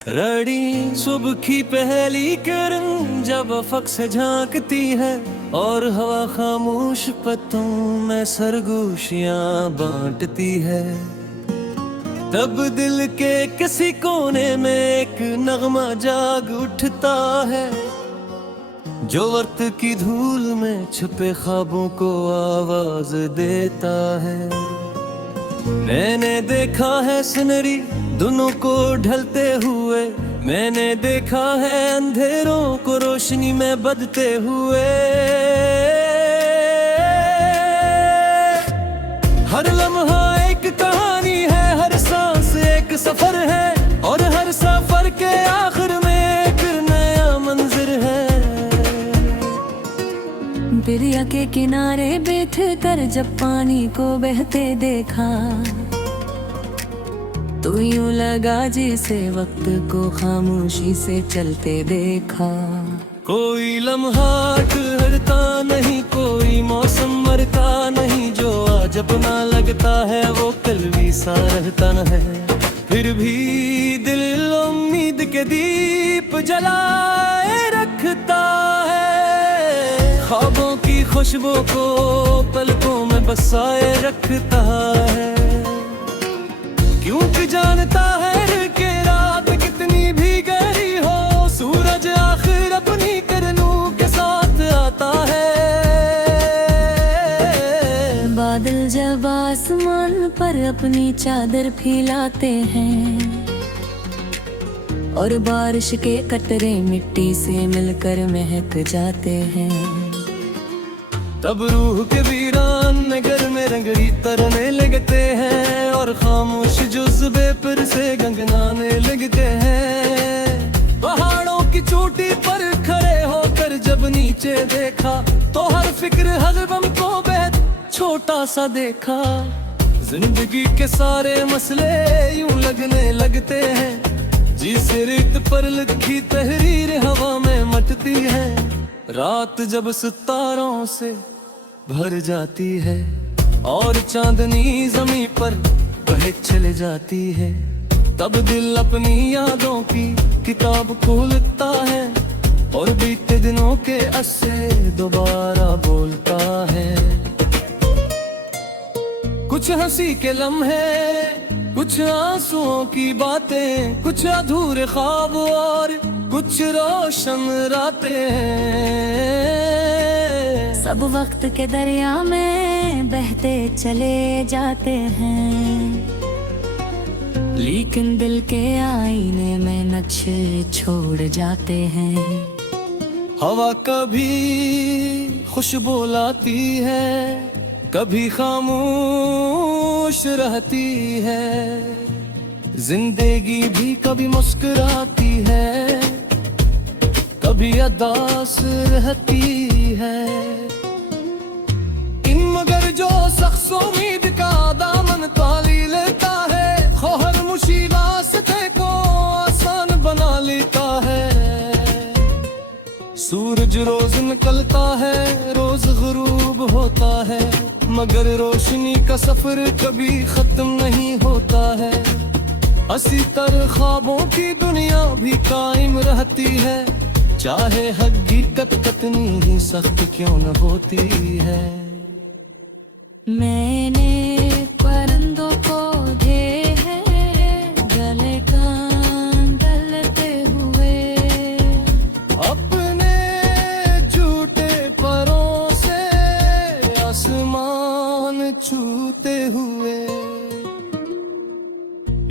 रड़ी सुबह की पहली किरण जब अफक से झांकती है और हवा खामोश पत्तों में सरगोशियां बांटती है, तब दिल के किसी कोने में एक नगमा जाग उठता है जो वक्त की धूल में छुपे ख्वाबों को आवाज देता है। मैंने देखा है सुनहरी दोनों को ढलते हुए, मैंने देखा है अंधेरों को रोशनी में बदते हुए। हर लम्हा एक कहानी है, हर सांस एक सफर है और हर सफर के आखिर में एक नया मंजिर है। दरिया के किनारे बैठ कर जब पानी को बहते देखा तो यूं लगा जैसे वक्त को खामोशी से चलते देखा। कोई लम्हा ठहरता नहीं, कोई मौसम मरता नहीं, जो आज अपना लगता है वो कल भी सा रहता न है। फिर भी दिल उम्मीद के दीप जलाए रखता है, ख्वाबों की खुशबू को पलकों में बसाए रखता है, क्योंकि जानता है कि रात कितनी भी गहरी हो, सूरज आखिर अपनी किरणों के साथ आता है। बादल जब आसमान पर अपनी चादर फैलाते हैं और बारिश के कतरे मिट्टी से मिलकर महक जाते हैं, तब रूह के वीरान नगर में रंगड़ी तरने लगते हैं और खामोश जुज़्बे फिर से गंगनाने लगते हैं। पहाड़ों की चोटी पर खड़े होकर जब नीचे देखा तो हर फिक्र हर गम को बेहद छोटा सा देखा। जिंदगी के सारे मसले यूं लगने लगते हैं जिसे रेत पर लिखी तहरीर हवा में मटती है। रात जब सितारों से भर जाती है और चांदनी जमीन पर बह चले जाती है, तब दिल अपनी यादों की किताब खोलता है और बीते दिनों के अस्से दोबारा बोलता है। कुछ हंसी के लम्हे, कुछ आंसुओं की बातें, कुछ अधूरे ख्वाब और कुछ रोशन रातें, सब वक्त के दरिया में बहते चले जाते हैं, लेकिन दिल के आईने में नक्श छोड़ जाते हैं। हवा कभी खुशबू लाती है, कभी खामोश रहती है, जिंदगी भी कभी मुस्कुराती है, कभी अदास रहती है। इन मगर जो शख्स उम्मीद का दामन ताली लेता है, खो हर मुश्किल रास्ते को आसान बना लेता है। सूरज रोज निकलता है, रोज गुरूब होता है, मगर रोशनी का सफर कभी खत्म नहीं होता है। हंसी तर ख्वाबों की दुनिया भी कायम रहती है, चाहे हकीकत कितनी ही सख्त क्यों न होती है। मैंने परिंदों को दे है गले कान डालते हुए, अपने झूठे परों से आसमान छूते हुए।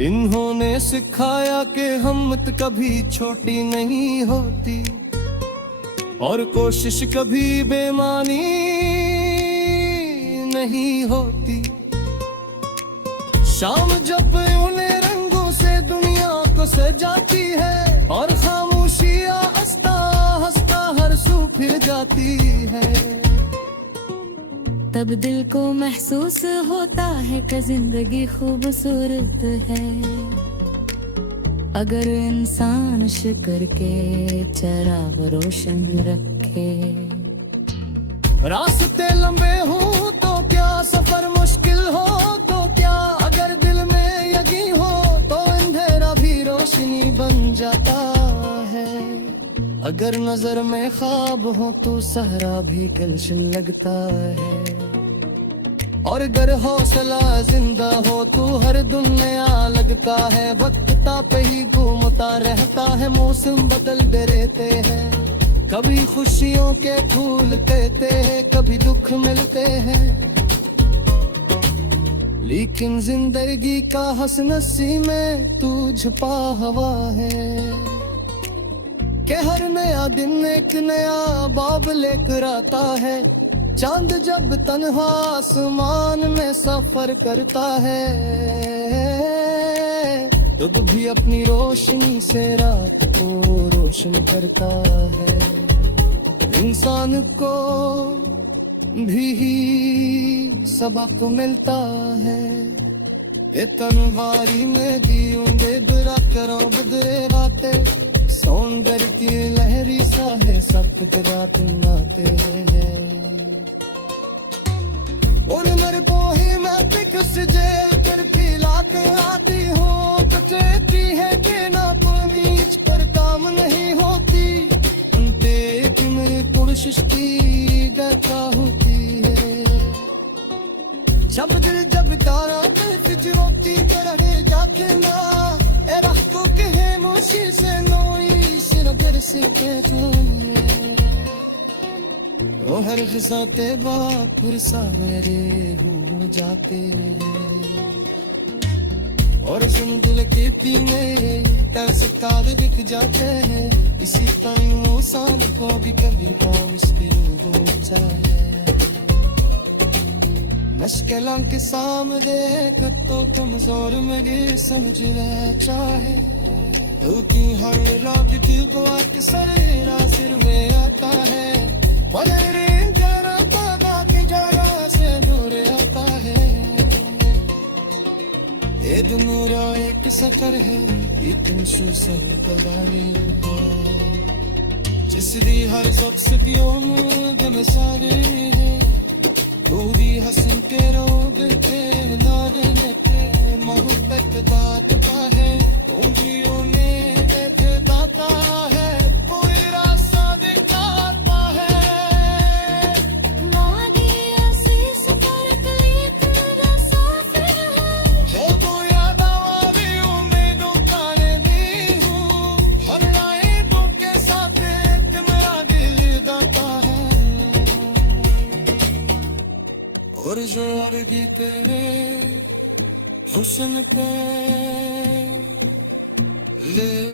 इन्होंने सिखाया कि हिम्मत कभी छोटी नहीं होती और कोशिश कभी बेमानी नहीं होती। शाम जब उन्हें रंगों से दुनिया को सजाती है और खामोशियां हंसता हंसता हर सू फिर जाती है, तब दिल को महसूस होता है कि जिंदगी खूबसूरत है। अगर इंसान शुक्र के चराग रोशन रखे, रास्ते लंबे हो तो क्या, सफर मुश्किल हो तो क्या, अगर दिल में यकीन हो तो अंधेरा भी रोशनी बन जाए। आता है। अगर नजर में ख्वाब हो तो सहरा भी गुलशन लगता है। और अगर हौसला जिंदा हो तो हर दुनिया लगता है। वक्त पे ही घूमता रहता है, मौसम बदलते रहते हैं। कभी खुशियों के फूल कहते हैं, कभी दुख मिलते हैं। लेकिन जिंदगी का हंसी में तू छुपा हवा है कि हर नया दिन एक नया बाब लेकर आता है। चांद जब तन्हा आसमान में सफर करता है, खुद भी अपनी रोशनी से रात को रोशन करता है। इंसान को भी सबक मिलता है ये तनवारी में दियोंगे बुरा करो बुदरे बातें। सौंदर्य की लहरी सा है सख्त रात नाते हैं। और मेरे बोही मैं पिकस जेल कर खिला के आती हूँ। कचेती है कि ना नीच पर काम नहीं होती। अंते मेरी कोशिश की गता होती है। जब दिल जब तारा फिजरोती तरह जाके ना ए रातों के है मुश्किल से नोई सिर से कहते ओ हर खिसाते बापुर सावरे हो जाते हैं। और जिंदगी के पीने तरस तारे दिख जाते हैं। इसी टाइम इंसान को भी कभी माउस की रूह चाहे। मुश्किलों के सामने तो कमजोर मेरे समझ रह चाहे। तू की हर रात की बात सरे राजिर में आता है। मेरा एक सफर है इतन सुसर तबानी जिस दी हर सत्यों में सारे है। पूरी हसन के रोग के नारे लेके मोहब्बत दात का है। पूंजियों में देखे दाता है। और जो अर्गी तेरे हुस्न पे ले